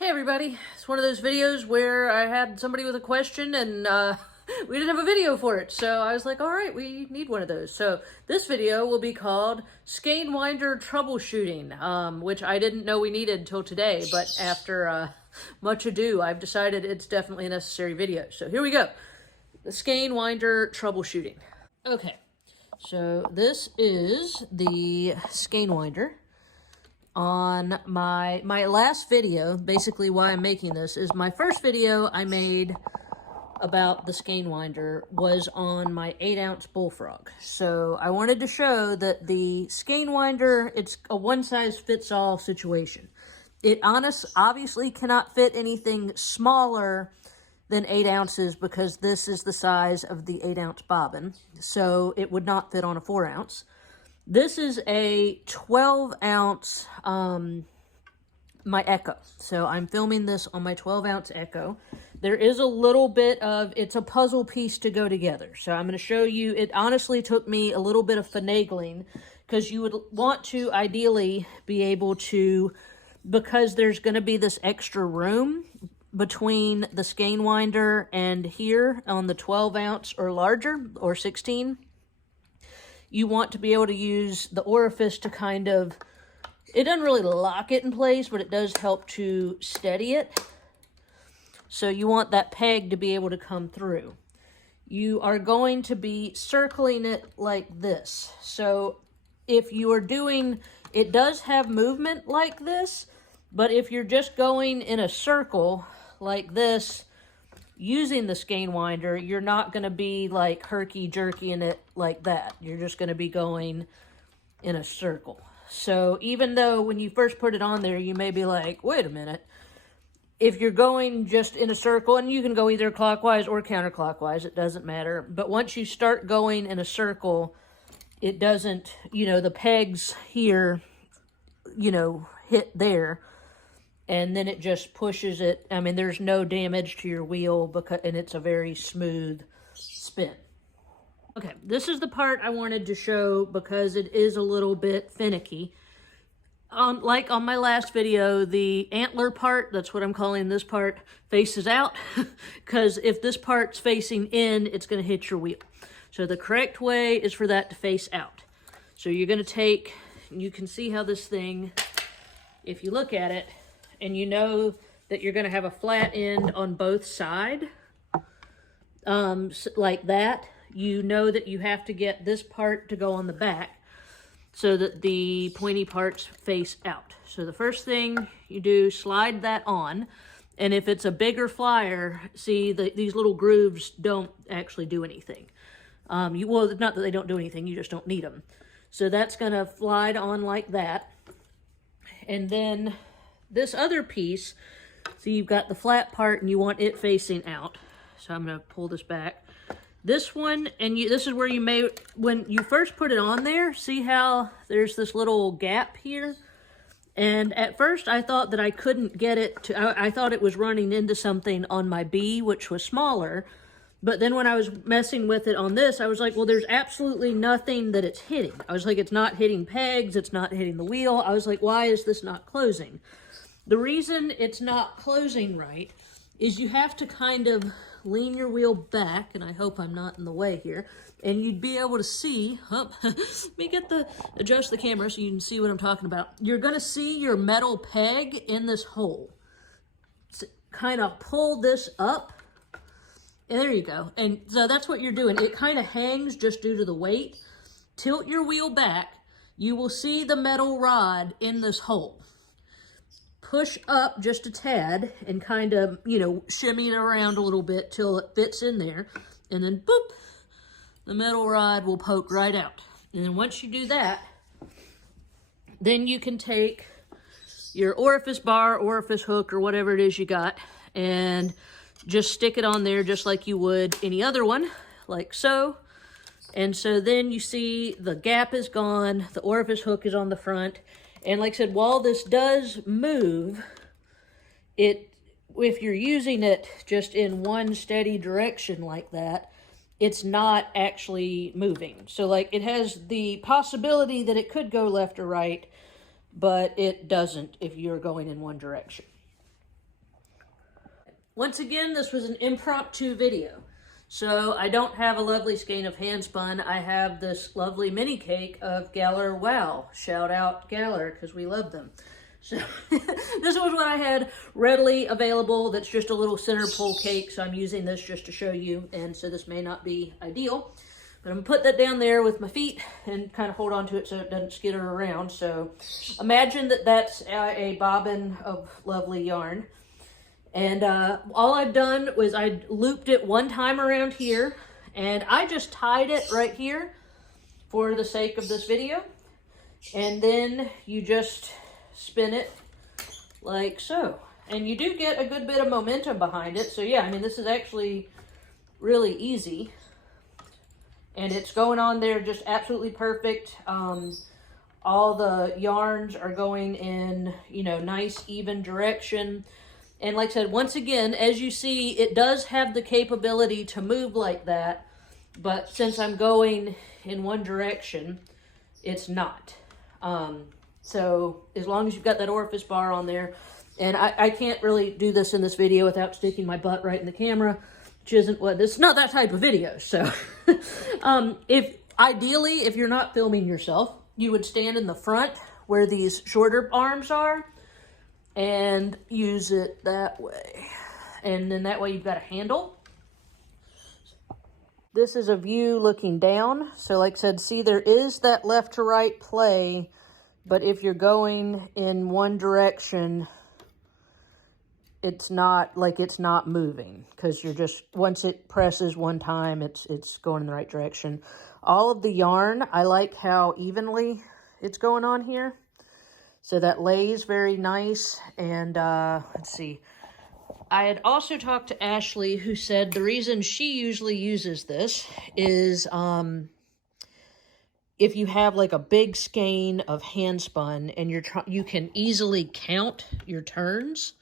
Hey everybody, it's one of those videos where I had somebody with a question and we didn't have a video for it. So I was like, all right, we need one of those. So this video will be called Skein winder troubleshooting, which I didn't know we needed until today, but after much ado, I've decided it's definitely a necessary video. So here we go, the Skein winder troubleshooting. Okay, so this is the Skein winder. On my last video, basically why I'm making this is my first video I made about the skein winder was on my 8-ounce bullfrog. So I wanted to show that the skein winder, it's a one-size-fits-all situation. It obviously cannot fit anything smaller than 8 ounces because this is the size of the 8-ounce bobbin. So it would not fit on a 4-ounce. This is a 12-ounce, my Echo. So I'm filming this on my 12-ounce Echo. There is a little bit of, it's a puzzle piece to go together. So I'm going to show you, it honestly took me a little bit of finagling because you would want to ideally be able to, because there's going to be this extra room between the skein winder and here on the 12-ounce or larger or 16. You want to be able to use the orifice to kind of, it doesn't really lock it in place, but it does help to steady it. So you want that peg to be able to come through. You are going to be circling it like this. So if you are doing, it does have movement like this, but if you're just going in a circle like this, using the skein winder, you're not going to be like herky-jerky in it like that. You're just going to be going in a circle. So even though when you first put it on there, you may be like, wait a minute. If you're going just in a circle, and you can go either clockwise or counterclockwise, it doesn't matter. But once you start going in a circle, it doesn't, the pegs here, hit there. And then it just pushes it. I mean, there's no damage to your wheel, and it's a very smooth spin. Okay, this is the part I wanted to show because it is a little bit finicky. Like on my last video, the antler part, that's what I'm calling this part, faces out. Because if this part's facing in, it's going to hit your wheel. So the correct way is for that to face out. So you're going to take, you can see how this thing, if you look at it, and you know that you're going to have a flat end on both sides, like that. You know that you have to get this part to go on the back so that the pointy parts face out. So the first thing you do, slide that on. And if it's a bigger flyer, see, these little grooves don't actually do anything. Well, not that they don't do anything, you just don't need them. So that's going to slide on like that. And then this other piece, so you've got the flat part and you want it facing out. So I'm going to pull this back. This one, and this is where you may, when you first put it on there, see how there's this little gap here? And at first I thought that I couldn't get it to, I thought it was running into something on my B, which was smaller. But then when I was messing with it on this, I was like, well, there's absolutely nothing that it's hitting. I was like, it's not hitting pegs, it's not hitting the wheel. I was like, why is this not closing? The reason it's not closing right is you have to kind of lean your wheel back, and I hope I'm not in the way here, and you'd be able to see, let me adjust the camera so you can see what I'm talking about. You're going to see your metal peg in this hole. So kind of pull this up, and there you go. And so that's what you're doing. It kind of hangs just due to the weight. Tilt your wheel back. You will see the metal rod in this hole. Push up just a tad and kind of, shimmy it around a little bit till it fits in there. And then, boop, the metal rod will poke right out. And then once you do that, then you can take your orifice bar, orifice hook, or whatever it is you got, and just stick it on there just like you would any other one, like so. And so then you see the gap is gone, the orifice hook is on the front. And like I said, while this does move, if you're using it just in one steady direction like that, it's not actually moving. So like it has the possibility that it could go left or right, but it doesn't if you're going in one direction. Once again, this was an impromptu video. So I don't have a lovely skein of hand spun. I have this lovely mini cake of Galler Wow. Shout out Galler, because we love them. So this was what I had readily available. That's just a little center pull cake. So I'm using this just to show you. And so this may not be ideal. But I'm going to put that down there with my feet and kind of hold on to it so it doesn't skitter around. So imagine that that's a bobbin of lovely yarn. And all I've done was I looped it one time around here. And I just tied it right here for the sake of this video. And then you just spin it like so. And you do get a good bit of momentum behind it. So yeah, I mean, this is actually really easy. And it's going on there just absolutely perfect. All the yarns are going in, you know, nice even direction. And like I said, once again, as you see, it does have the capability to move like that. But since I'm going in one direction, it's not. So as long as you've got that orifice bar on there, and I can't really do this in this video without sticking my butt right in the camera, which isn't what, it's not that type of video. So ideally, if you're not filming yourself, you would stand in the front where these shorter arms are and use it that way. And then that way you've got a handle. This is a view looking down. So like I said, see, there is that left to right play, but if you're going in one direction, it's not moving, because you're just, once it presses one time, it's going in the right direction. All of the yarn, I like how evenly it's going on here. So that lays very nice. And let's see. I had also talked to Ashley, who said the reason she usually uses this is if you have like a big skein of hand spun and you can easily count your turns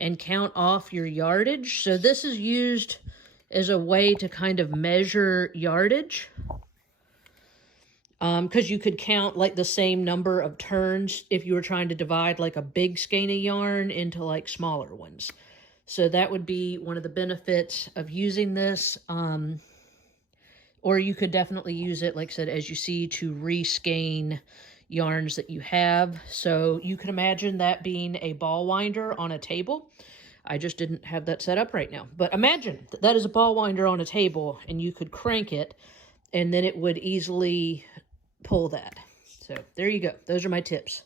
and count off your yardage. So this is used as a way to kind of measure yardage. Because you could count like the same number of turns if you were trying to divide like a big skein of yarn into like smaller ones. So that would be one of the benefits of using this. Or you could definitely use it, like I said, as you see, to reskein yarns that you have. So you can imagine that being a ball winder on a table. I just didn't have that set up right now. But imagine that is a ball winder on a table, and you could crank it, and then it would easily pull that. So there you go. Those are my tips.